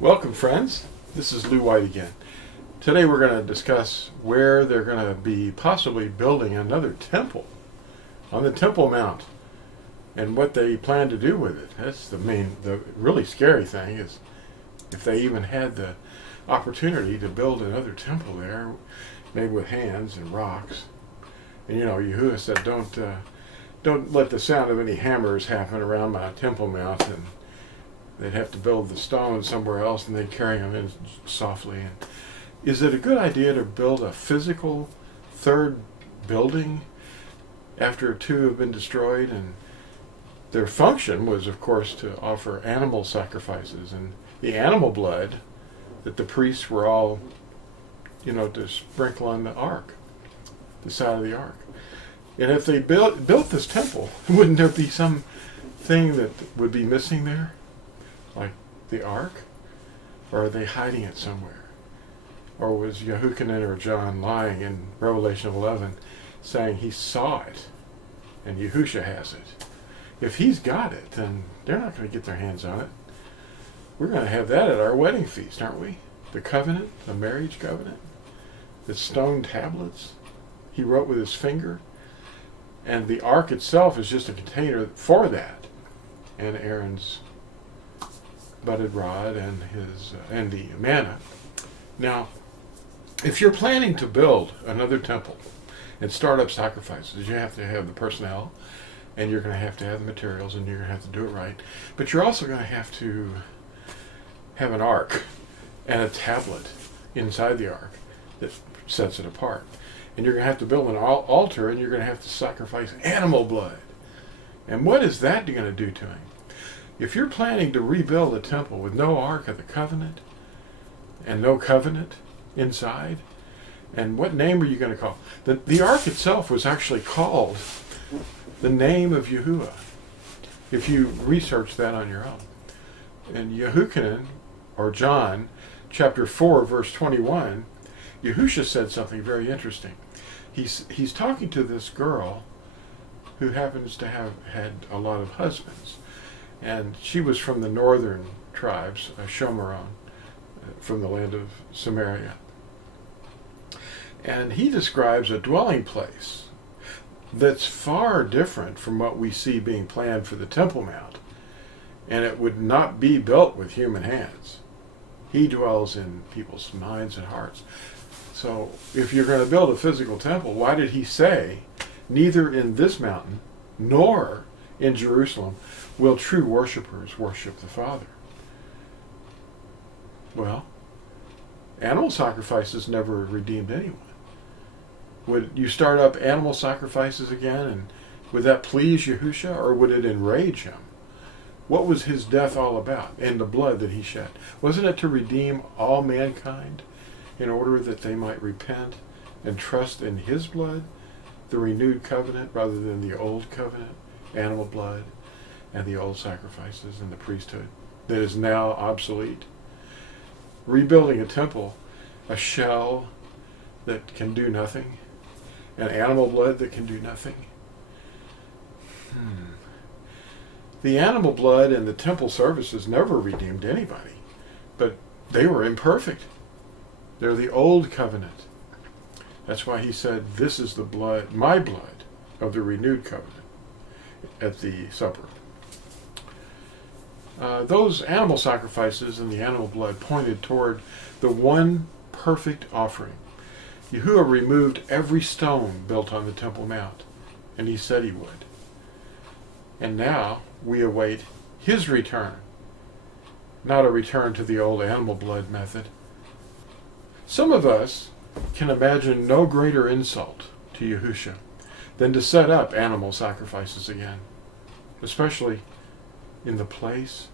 Welcome, friends. This is Lou White again. Today we're going to discuss where they're going to be possibly building another temple on the Temple Mount and what they plan to do with it. That's the really scary thing is if they even had the opportunity to build another temple there, made with hands and rocks. And Yahuah said, don't let the sound of any hammers happen around my Temple Mount, and they'd have to build the stones somewhere else, and they'd carry them in softly. And is it a good idea to build a physical third building after two have been destroyed? And their function was, of course, to offer animal sacrifices, and the animal blood that the priests were all, to sprinkle on the ark, the side of the ark. And if they built this temple, wouldn't there be some thing that would be missing there? Like the ark? Or are they hiding it somewhere? Or was Yahuah or John lying in Revelation 11 saying he saw it and Yahusha has it? If he's got it, then they're not going to get their hands on it. We're going to have that at our wedding feast, aren't we? The covenant, the marriage covenant, the stone tablets he wrote with his finger. And the ark itself is just a container for that. And Aaron's budded rod and the manna. Now, if you're planning to build another temple and start up sacrifices, you have to have the personnel, and you're going to have the materials, and you're going to have to do it right. But you're also going to have an ark and a tablet inside the ark that sets it apart. And you're going to have to build an altar, and you're going to have to sacrifice animal blood. And what is that going to do to him? If you're planning to rebuild a temple with no Ark of the Covenant and no covenant inside, and what name are you going to call? The Ark itself was actually called the name of Yahuah, if you research that on your own. And Yahuah, or John, chapter 4, verse 21, Yahusha said something very interesting. He's talking to this girl who happens to have had a lot of husbands. And she was from the northern tribes, Shomeron, from the land of Samaria. And he describes a dwelling place that's far different from what we see being planned for the Temple Mount. And it would not be built with human hands. He dwells in people's minds and hearts. So if you're going to build a physical temple, why did he say, neither in this mountain nor in Jerusalem will true worshipers worship the Father? Well, animal sacrifices never redeemed anyone. Would you start up animal sacrifices again, and would that please Yahusha, or would it enrage him? What was his death all about, and the blood that he shed? Wasn't it to redeem all mankind in order that they might repent and trust in his blood, the renewed covenant, rather than the old covenant, animal blood, and the old sacrifices and the priesthood that is now obsolete? Rebuilding a temple, a shell that can do nothing, an animal blood that can do nothing. The animal blood and the temple services never redeemed anybody, but they were imperfect. They're the old covenant. That's why he said, this is the blood, my blood, of the renewed covenant at the supper. Those animal sacrifices and the animal blood pointed toward the one perfect offering. Yahuah removed every stone built on the Temple Mount, and he said he would. And now we await his return, not a return to the old animal blood method. Some of us can imagine no greater insult to Yahusha than to set up animal sacrifices again, especially in the place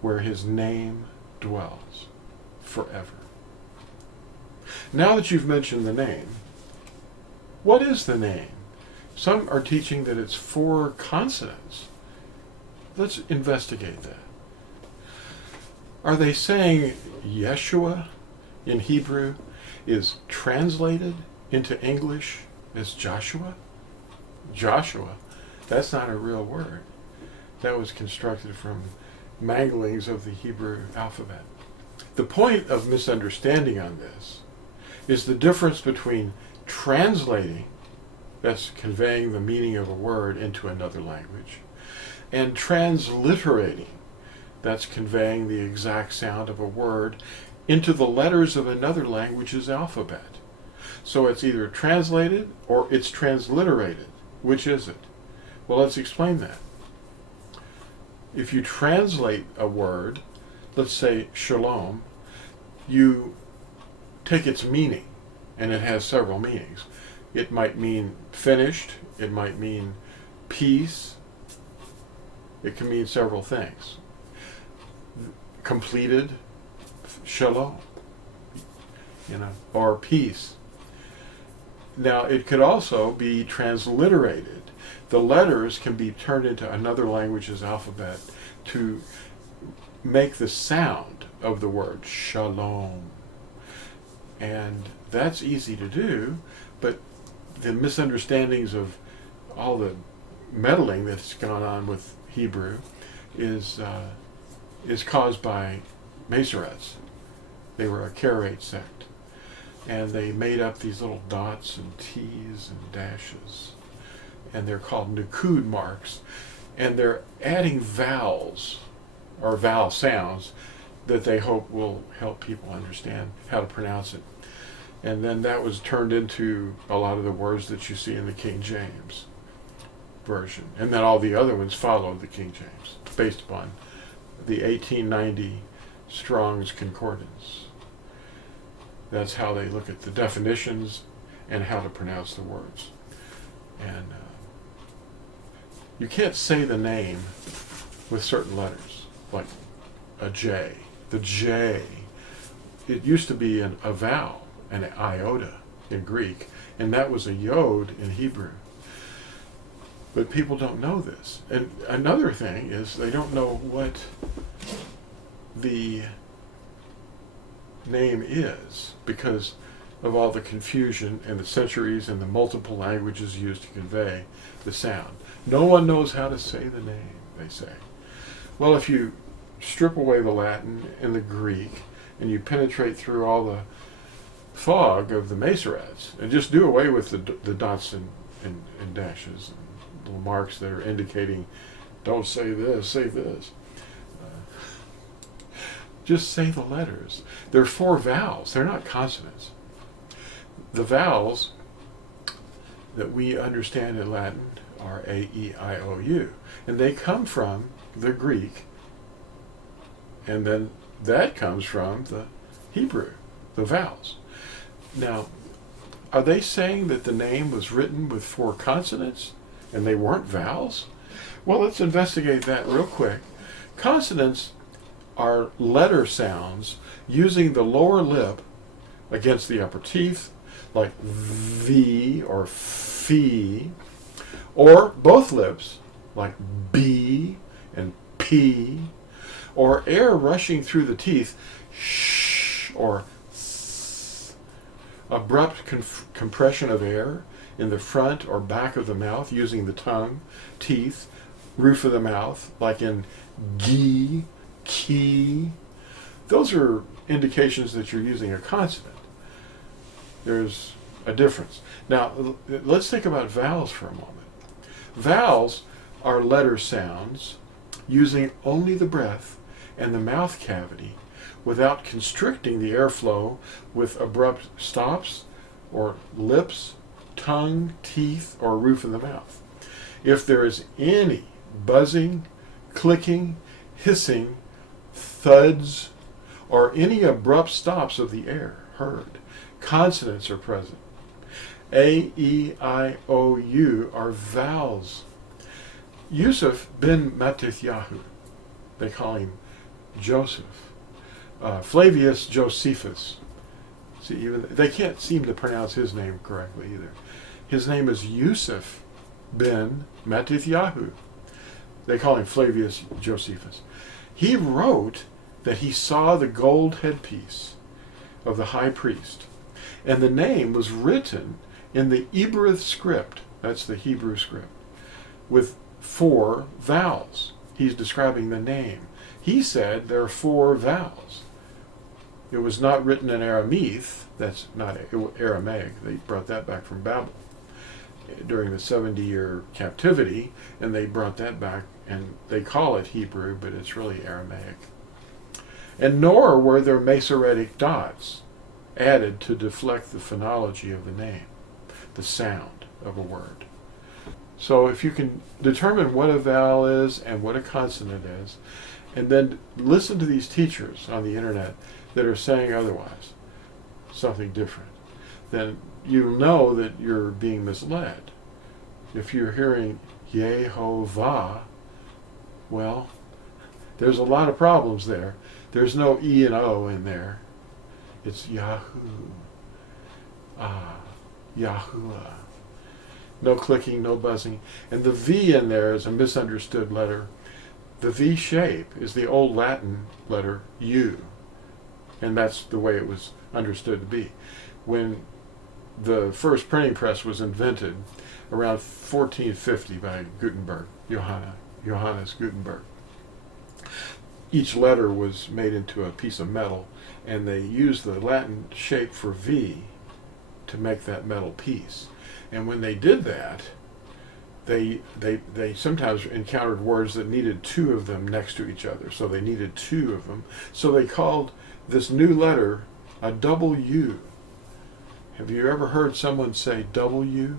where his name dwells forever. Now that you've mentioned the name, what is the name? Some are teaching that it's 4 consonants. Let's investigate that. Are they saying Yeshua in Hebrew is translated into English as Joshua? Joshua, that's not a real word. That was constructed from manglings of the Hebrew alphabet. The point of misunderstanding on this is the difference between translating, that's conveying the meaning of a word into another language, and transliterating, that's conveying the exact sound of a word into the letters of another language's alphabet. So it's either translated or it's transliterated. Which is it? Well, let's explain that. If you translate a word, let's say shalom, you take its meaning, and it has several meanings. It might mean finished, it might mean peace, it can mean several things. Completed, shalom, or peace. Now, it could also be transliterated. The letters can be turned into another language's alphabet to make the sound of the word shalom. And that's easy to do, but the misunderstandings of all the meddling that's gone on with Hebrew is caused by Masoretes. They were a Karaite sect, and they made up these little dots and T's and dashes, and they're called Nukud marks, and they're adding vowels or vowel sounds that they hope will help people understand how to pronounce it. And then that was turned into a lot of the words that you see in the King James version. And then all the other ones followed the King James, based upon the 1890 Strong's Concordance. That's how they look at the definitions and how to pronounce the words. And you can't say the name with certain letters, like a J. The J, it used to be a vowel, an iota in Greek, and that was a yod in Hebrew. But people don't know this. And another thing is they don't know what the name is because of all the confusion and the centuries and the multiple languages used to convey the sound. No one knows how to say the name, they say. Well, if you strip away the Latin and the Greek and you penetrate through all the fog of the Masoretes and just do away with the dots and dashes and little marks that are indicating don't say this, say this. Just say the letters. There are 4 vowels. They're not consonants. The vowels that we understand in Latin are A, E, I, O, U. And they come from the Greek. And then that comes from the Hebrew, the vowels. Now, are they saying that the name was written with 4 consonants and they weren't vowels? Well, let's investigate that real quick. Consonants are letter sounds using the lower lip against the upper teeth, like V or Phi, or both lips, like B and P, or air rushing through the teeth, sh or s. Abrupt compression of air in the front or back of the mouth using the tongue, teeth, roof of the mouth, like in gi, ki. Those are indications that you're using a consonant. There's a difference. Now, let's think about vowels for a moment. Vowels are letter sounds using only the breath and the mouth cavity without constricting the airflow with abrupt stops or lips, tongue, teeth, or roof of the mouth. If there is any buzzing, clicking, hissing, thuds, or any abrupt stops of the air heard, consonants are present. A, E, I, O, U are vowels. Yusuf ben Matithyahu, they call him Joseph. Flavius Josephus. See, even they can't seem to pronounce his name correctly either. His name is Yusuf ben Matithyahu. They call him Flavius Josephus. He wrote that he saw the gold headpiece of the high priest, and the name was written in the Hebrew script, that's the Hebrew script, with 4 vowels. He's describing the name. He said there are 4 vowels. It was not written in Aramaic. That's not Aramaic. They brought that back from Babel during the 70-year captivity, and they brought that back, and they call it Hebrew, but it's really Aramaic. And nor were there Masoretic dots added to deflect the phonology of the name, the sound of a word. So if you can determine what a vowel is and what a consonant is, and then listen to these teachers on the internet that are saying otherwise, something different, then you'll know that you're being misled. If you're hearing Yahuah, well, there's a lot of problems there. There's no E and O in there. It's Yahuah. Yahuah. No clicking, no buzzing. And the V in there is a misunderstood letter. The V shape is the old Latin letter U. And that's the way it was understood to be. When the first printing press was invented around 1450 by Gutenberg, Johannes Gutenberg, each letter was made into a piece of metal, and they used the Latin shape for V to make that metal piece. And when they did that, they sometimes encountered words that needed two of them next to each other, so they needed two of them. So they called this new letter a W. Have you ever heard someone say W?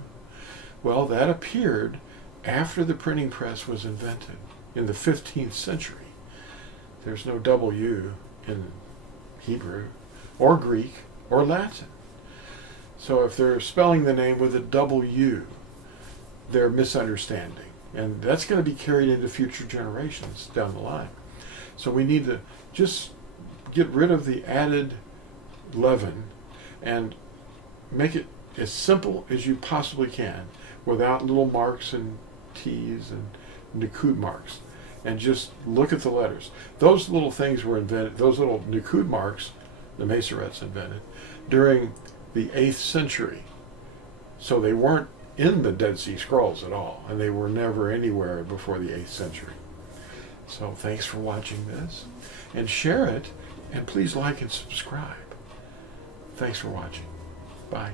Well, that appeared after the printing press was invented in the 15th century. There's no W in Hebrew or Greek or Latin. So if they're spelling the name with a W, they're misunderstanding. And that's going to be carried into future generations down the line. So we need to just get rid of the added leaven and make it as simple as you possibly can without little marks and T's and Nikud marks. And just look at the letters. Those little things were invented, those little Nikud marks, the Masoretes invented, during the 8th century. So they weren't in the Dead Sea Scrolls at all, and they were never anywhere before the 8th century. So thanks for watching this, and share it, and please like and subscribe. Thanks for watching. Bye.